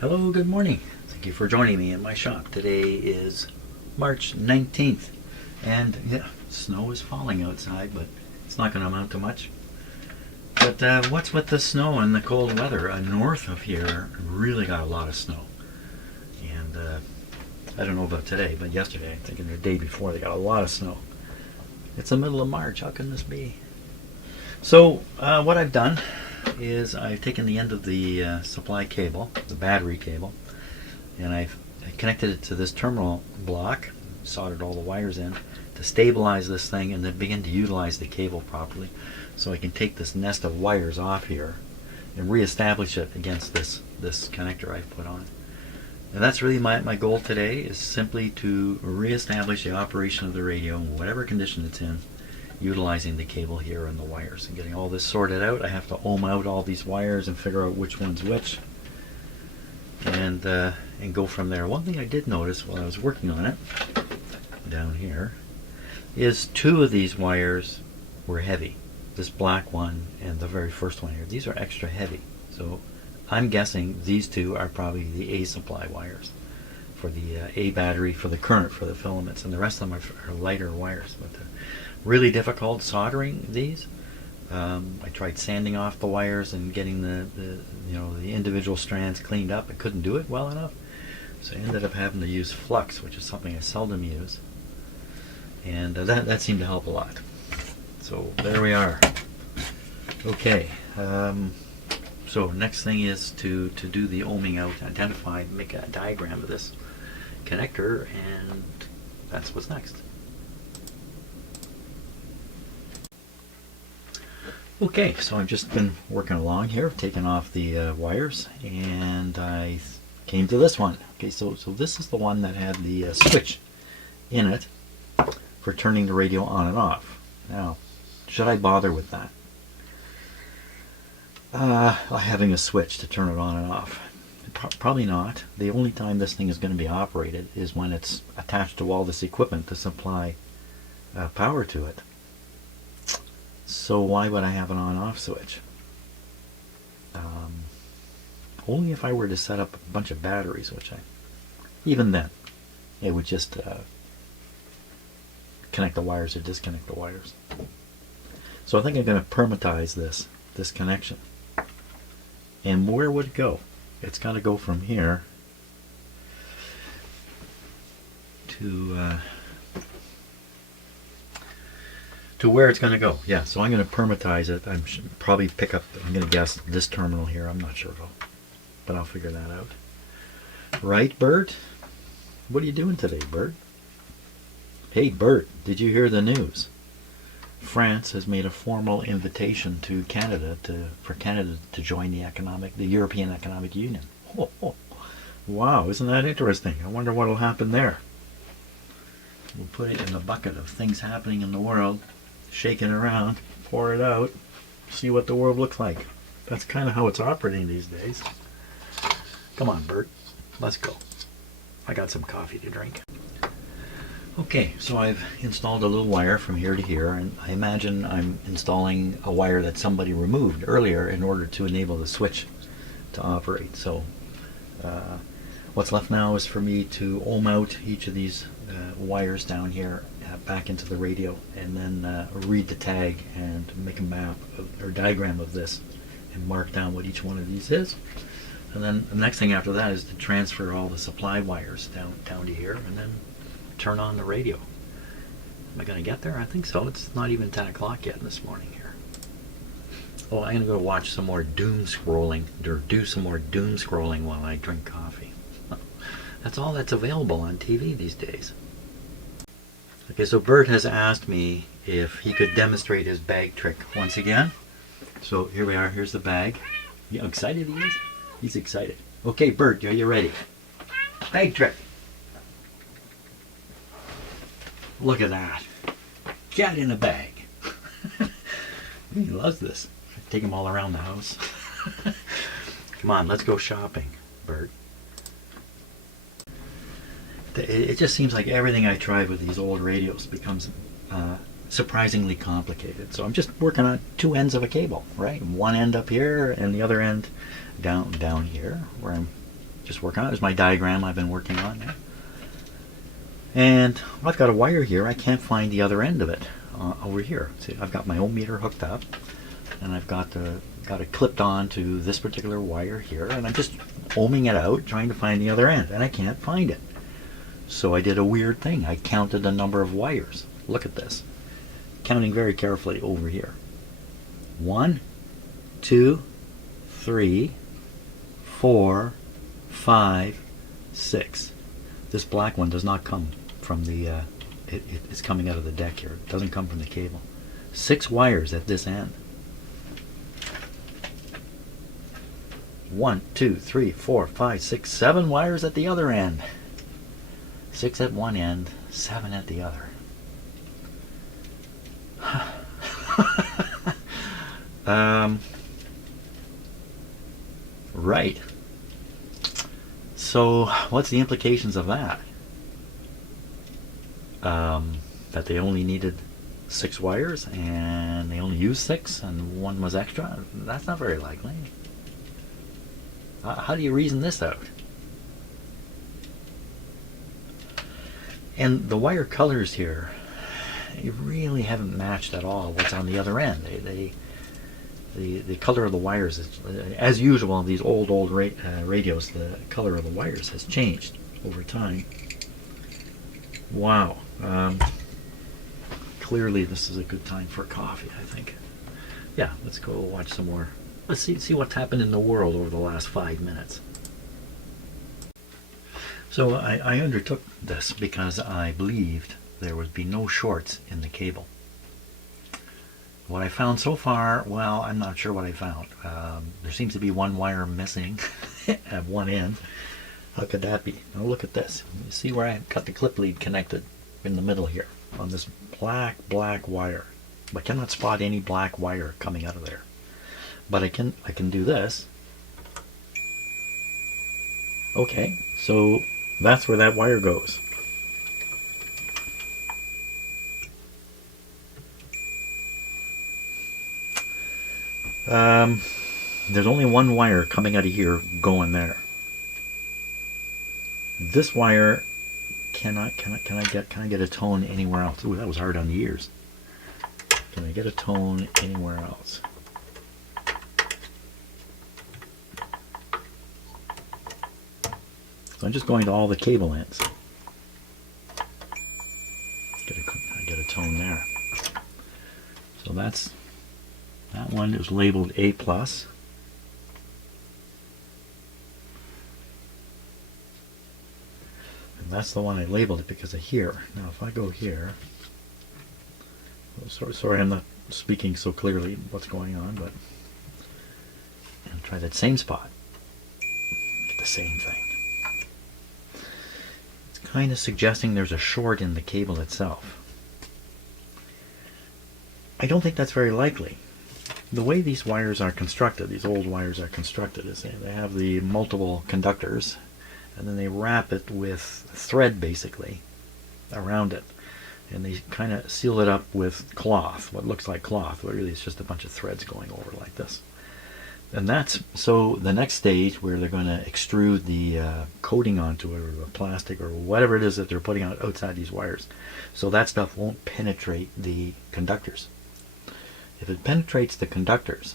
Hello, good morning. Thank you for joining me in my shop. Today is March 19th, and yeah, snow is falling outside, but it's not going to amount to much. But what's with the snow and the cold weather? North of here really got a lot of snow, and I don't know about today, but yesterday, I think, and the day before, they got a lot of snow. It's the middle of March. How can this be? So what I've done is I've taken the end of the supply cable, the battery cable, and I connected it to this terminal block, soldered all the wires in to stabilize this thing and then begin to utilize the cable properly, so I can take this nest of wires off here and reestablish it against this connector I've put on. And that's really my goal today, is simply to reestablish the operation of the radio in whatever condition it's in, utilizing the cable here and the wires and getting all this sorted out. I have to ohm out all these wires and figure out which one's which, and go from there. One thing I did notice while I was working on it down here is two of these wires were heavy. This black one and the very first one here. These are extra heavy. So I'm guessing these two are probably the A supply wires for the A battery, for the current, for the filaments, and the rest of them are lighter wires. But really difficult soldering these. I tried sanding off the wires and getting the individual strands cleaned up. I couldn't do it well enough, so I ended up having to use flux, which is something I seldom use, and that seemed to help a lot. So there we are. Okay, so next thing is to do the ohming out, identify, make a diagram of this connector, and that's what's next. Okay, so I've just been working along here, taking off the wires, and I came to this one. Okay, so this is the one that had the switch in it for turning the radio on and off. Now, should I bother with that? Having a switch to turn it on and off? Probably not. The only time this thing is going to be operated is when it's attached to all this equipment to supply power to it. So why would I have an on-off switch? Only if I were to set up a bunch of batteries, which even then, it would just connect the wires or disconnect the wires. So I think I'm going to permatize this connection. And where would it go? It's got to go from here to where it's going to go. Yeah, so I'm going to permatize it. I'm probably I'm going to guess this terminal here. I'm not sure though, but I'll figure that out. Right, Bert? What are you doing today, Bert? Hey, Bert, did you hear the news? France has made a formal invitation to Canada for Canada to join the European Economic Union. Oh, wow, isn't that interesting? I wonder what will happen there. We'll put it in the bucket of things happening in the world, shake it around, pour it out, see what the world looks like. That's kind of how it's operating these days. Come on, Bert, let's go. I got some coffee to drink. Okay, so I've installed a little wire from here to here, and I imagine I'm installing a wire that somebody removed earlier in order to enable the switch to operate. So what's left now is for me to ohm out each of these wires down here back into the radio, and then read the tag and make a map or diagram of this and mark down what each one of these is. And then the next thing after that is to transfer all the supply wires down to here and then turn on the radio. Am I going to get there? I think so. It's not even 10 o'clock yet this morning here. Oh, I'm going to go watch some more doom scrolling, or do some more doom scrolling while I drink coffee. That's all that's available on TV these days. Okay, so Bert has asked me if he could demonstrate his bag trick once again. So here we are. Here's the bag. You excited he is? He's excited. Okay, Bert, are you ready? Bag trick. Look at that. Cat in a bag. He loves this. Take him all around the house. Come on, let's go shopping, Bert. It just seems like everything I try with these old radios becomes surprisingly complicated. So I'm just working on two ends of a cable, right? One end up here and the other end down here, where I'm just working on it. There's my diagram I've been working on there. And I've got a wire here. I can't find the other end of it over here. See, I've got my ohm meter hooked up, and I've got it clipped on to this particular wire here, and I'm just ohming it out, trying to find the other end, and I can't find it. So I did a weird thing. I counted the number of wires. Look at this. Counting very carefully over here. 1, 2, 3, 4, 5, 6. This black one does not come from the, it's coming out of the deck here. It doesn't come from the cable. 6 wires at this end. 1, 2, 3, 4, 5, 6, 7 wires at the other end. 6 at one end, 7 at the other. Right. So what's the implications of that? That they only needed 6 wires and they only used 6 and 1 was extra? That's not very likely. How do you reason this out? And the wire colors here, you really haven't matched at all what's on the other end. The color of the wires, is, as usual on these old radios, the color of the wires has changed over time. Wow. Clearly this is a good time for coffee, I think. Yeah, let's go watch some more. Let's see what's happened in the world over the last 5 minutes. So I undertook this because I believed there would be no shorts in the cable. What I found so far, well, I'm not sure what I found. There seems to be 1 wire missing at one end. How could that be? Now look at this. You see where I got the clip lead connected in the middle here on this black wire. I cannot spot any black wire coming out of there. But I can do this. Okay, so that's where that wire goes. There's only 1 wire coming out of here going there. This wire can I get a tone anywhere else? Ooh, that was hard on the ears. Can I get a tone anywhere else? So I'm just going to all the cable ends. I get a tone there. So that one is labeled A+. And that's the one I labeled it because of here. Now if I go here, sorry I'm not speaking so clearly what's going on, but and try that same spot. Get the same thing. It's kind of suggesting there's a short in the cable itself. I don't think that's very likely. The way these wires are constructed, these old wires are constructed, is they have the multiple conductors, and then they wrap it with thread basically around it, and they kind of seal it up with cloth, what looks like cloth, but really it's just a bunch of threads going over like this. And that's so the next stage where they're going to extrude the coating onto it, or the plastic, or whatever it is that they're putting out outside these wires, so that stuff won't penetrate the conductors. If it penetrates the conductors,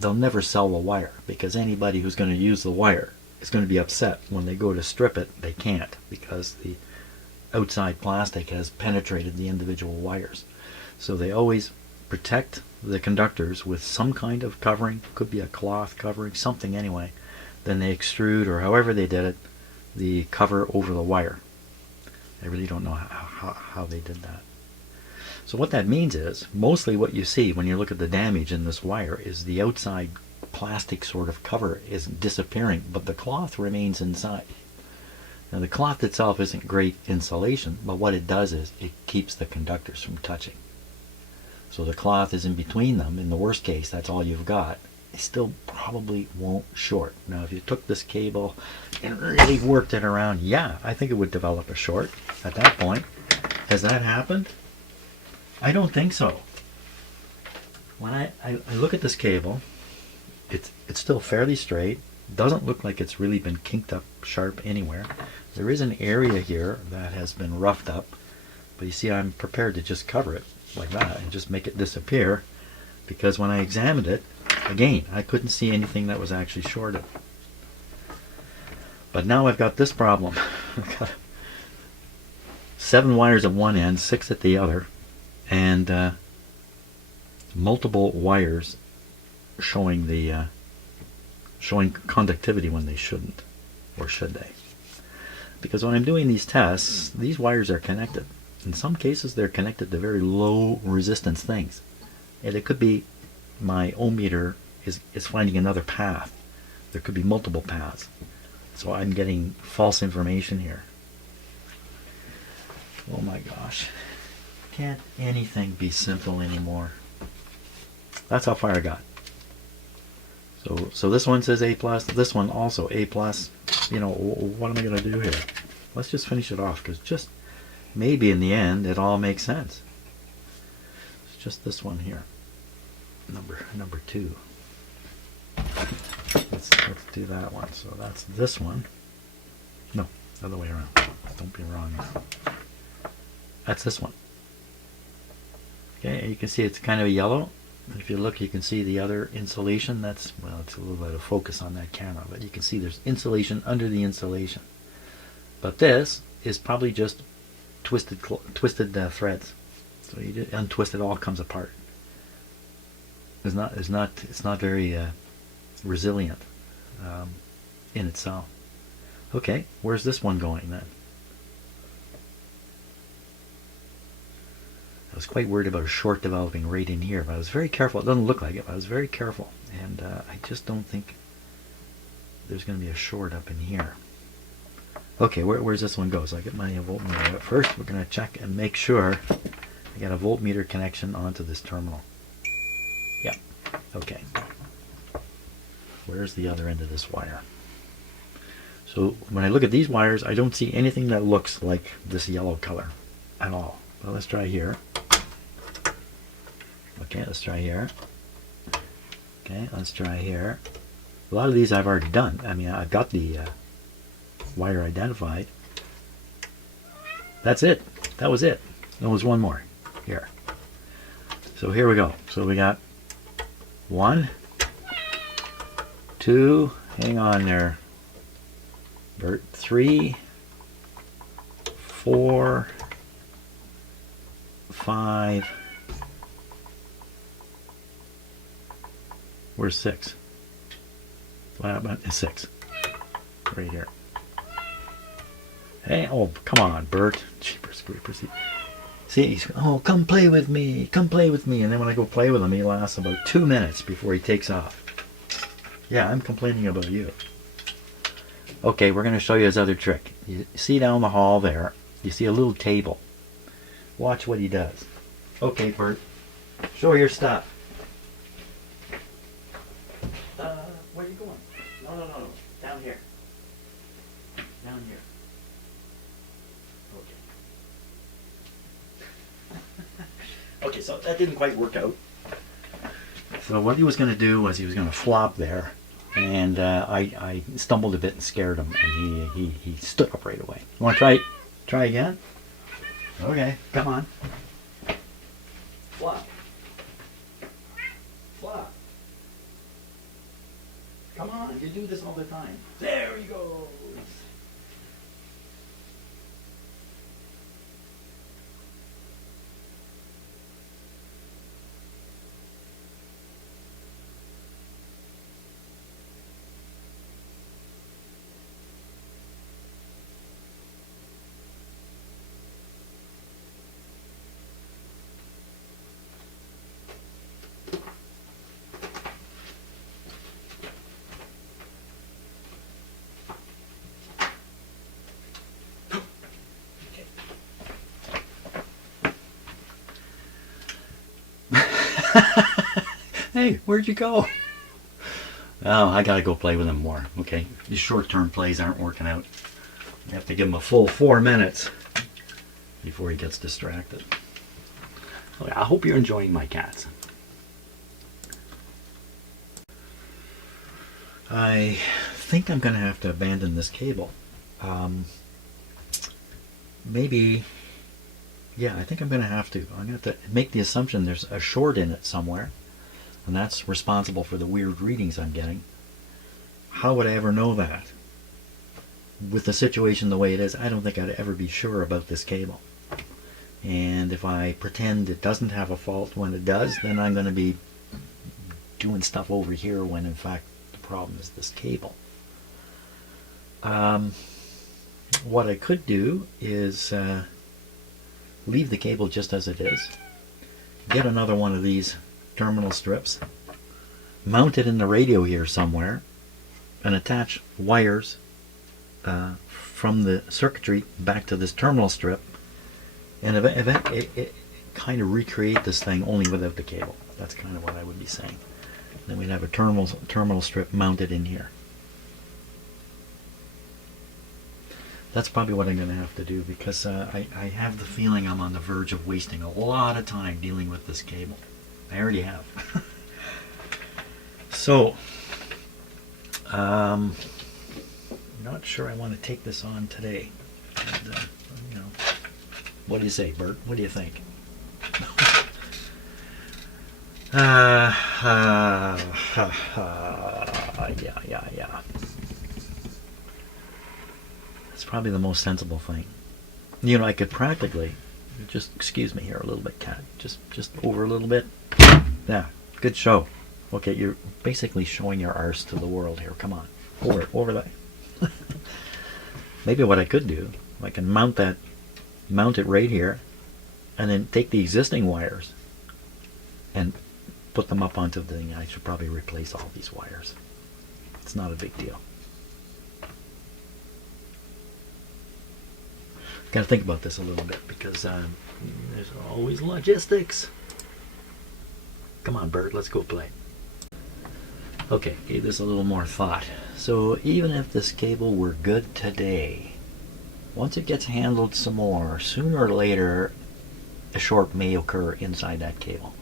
they'll never sell the wire, because anybody who's going to use the wire is going to be upset when they go to strip it. They can't, because the outside plastic has penetrated the individual wires. So they always protect the conductors with some kind of covering. Could be a cloth covering, something anyway. Then they extrude, or however they did it, the cover over the wire. I really don't know how they did that. So what that means is, mostly what you see when you look at the damage in this wire is the outside plastic sort of cover is disappearing, but the cloth remains inside. Now the cloth itself isn't great insulation, but what it does is it keeps the conductors from touching. So the cloth is in between them. In the worst case, that's all you've got. It still probably won't short. Now if you took this cable and really worked it around, yeah, I think it would develop a short at that point. Has that happened? I don't think so. When I look at this cable, it's still fairly straight. Doesn't look like it's really been kinked up sharp anywhere. There is an area here that has been roughed up, but you see I'm prepared to just cover it like that and just make it disappear, because when I examined it, again, I couldn't see anything that was actually shorted. But now I've got this problem. I've got 7 wires at one end, 6 at the other, and multiple wires showing the showing conductivity when they shouldn't, or should they? Because when I'm doing these tests, these wires are connected. In some cases, they're connected to very low resistance things, and it could be my ohm meter is finding another path. There could be multiple paths, so I'm getting false information here. Oh my gosh, can't anything be simple anymore? That's how far I got. So this one says A+, this one also A+. You know, what am I going to do here? Let's just finish it off, because just maybe in the end it all makes sense. It's just this one here, number 2. Let's do that one. So that's this one. No, the other way around. Don't be wrong now. That's this one. Okay, you can see it's kind of a yellow. If you look, you can see the other insulation. That's, well, it's a little bit of focus on that camera, but you can see there's insulation under the insulation. But this is probably just twisted threads. So you just untwist it, all comes apart. It's not very resilient in itself. Okay, where's this one going then? I was quite worried about a short developing right in here, but I was very careful. It doesn't look like it, but I was very careful, and I just don't think there's going to be a short up in here. Okay, where's this one go? So I get my voltmeter out. First, we're going to check and make sure I got a voltmeter connection onto this terminal. Yeah, okay. Where's the other end of this wire? So when I look at these wires, I don't see anything that looks like this yellow color at all. Well, let's try here. Okay, let's try here. Okay, let's try here. A lot of these I've already done. I mean, I've got the wire identified. That's it. That was it. There was one more here. So here we go. So we got 1, 2, hang on there, Bert, 3, 4, 5. Where's 6? What about 6? Right here. Hey, oh, come on, Bert. Jeepers creepers. See, he's, oh, come play with me. Come play with me. And then when I go play with him, he lasts about 2 minutes before he takes off. Yeah, I'm complaining about you. Okay, we're going to show you his other trick. You see down the hall there, you see a little table. Watch what he does. Okay, Bert, show your stuff. Where are you going? No. Down here. Down here. Okay. Okay, so that didn't quite work out. So what he was going to do was he was going to flop there, and I stumbled a bit and scared him, and he stood up right away. You want to try again? Okay, come on. Flop. Flop. Come on, you do this all the time. There he goes. Hey, where'd you go? Oh, I gotta go play with him more. Okay, these short-term plays aren't working out. You have to give him a full 4 minutes before he gets distracted. Okay, I hope you're enjoying my cats. I think I'm going to have to abandon this cable. Maybe, yeah, I think I'm going to have to. I'm going to have to make the assumption there's a short in it somewhere, and that's responsible for the weird readings I'm getting. How would I ever know that? With the situation the way it is, I don't think I'd ever be sure about this cable. And if I pretend it doesn't have a fault when it does, then I'm going to be doing stuff over here when in fact the problem is this cable. What I could do is leave the cable just as it is, get another one of these terminal strips, mount it in the radio here somewhere, and attach wires from the circuitry back to this terminal strip, and it kind of recreate this thing only without the cable. That's kind of what I would be saying. Then we'd have a terminal strip mounted in here. That's probably what I'm going to have to do, because I have the feeling I'm on the verge of wasting a lot of time dealing with this cable. I already have. So, not sure I want to take this on today. And, you know, what do you say, Bert? What do you think? Yeah. That's probably the most sensible thing. You know, I could practically, just excuse me here a little bit, cat. Just over a little bit. Yeah, good show. Okay, you're basically showing your arse to the world here. Come on, over that. Maybe what I could do, I can mount it right here, and then take the existing wires and put them up onto the thing. I should probably replace all these wires. It's not a big deal. Got to think about this a little bit, because there's always logistics. Come on, Bert, let's go play. Okay, gave this a little more thought. So even if this cable were good today, once it gets handled some more, sooner or later a short may occur inside that cable.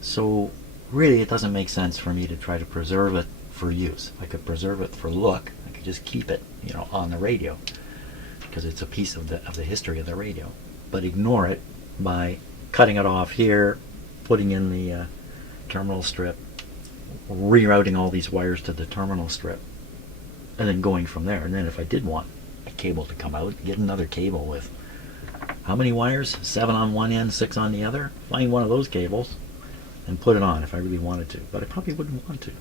So really it doesn't make sense for me to try to preserve it for use. I could preserve it for look. I could just keep it, you know, on the radio, because it's a piece of the history of the radio, but ignore it by cutting it off here, putting in the terminal strip, rerouting all these wires to the terminal strip, and then going from there. And then if I did want a cable to come out, get another cable with how many wires? 7 on one end, 6 on the other. Find one of those cables and put it on if I really wanted to, but I probably wouldn't want to.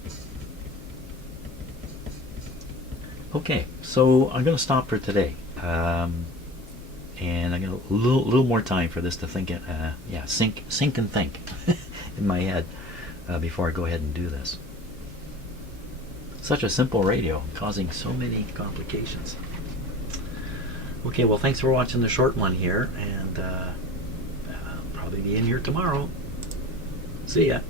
Okay, so I'm going to stop for today. And I got a little more time for this to think, sink and think in my head before I go ahead and do this. Such a simple radio, causing so many complications. Okay, well, thanks for watching the short one here, and I'll probably be in here tomorrow. See ya.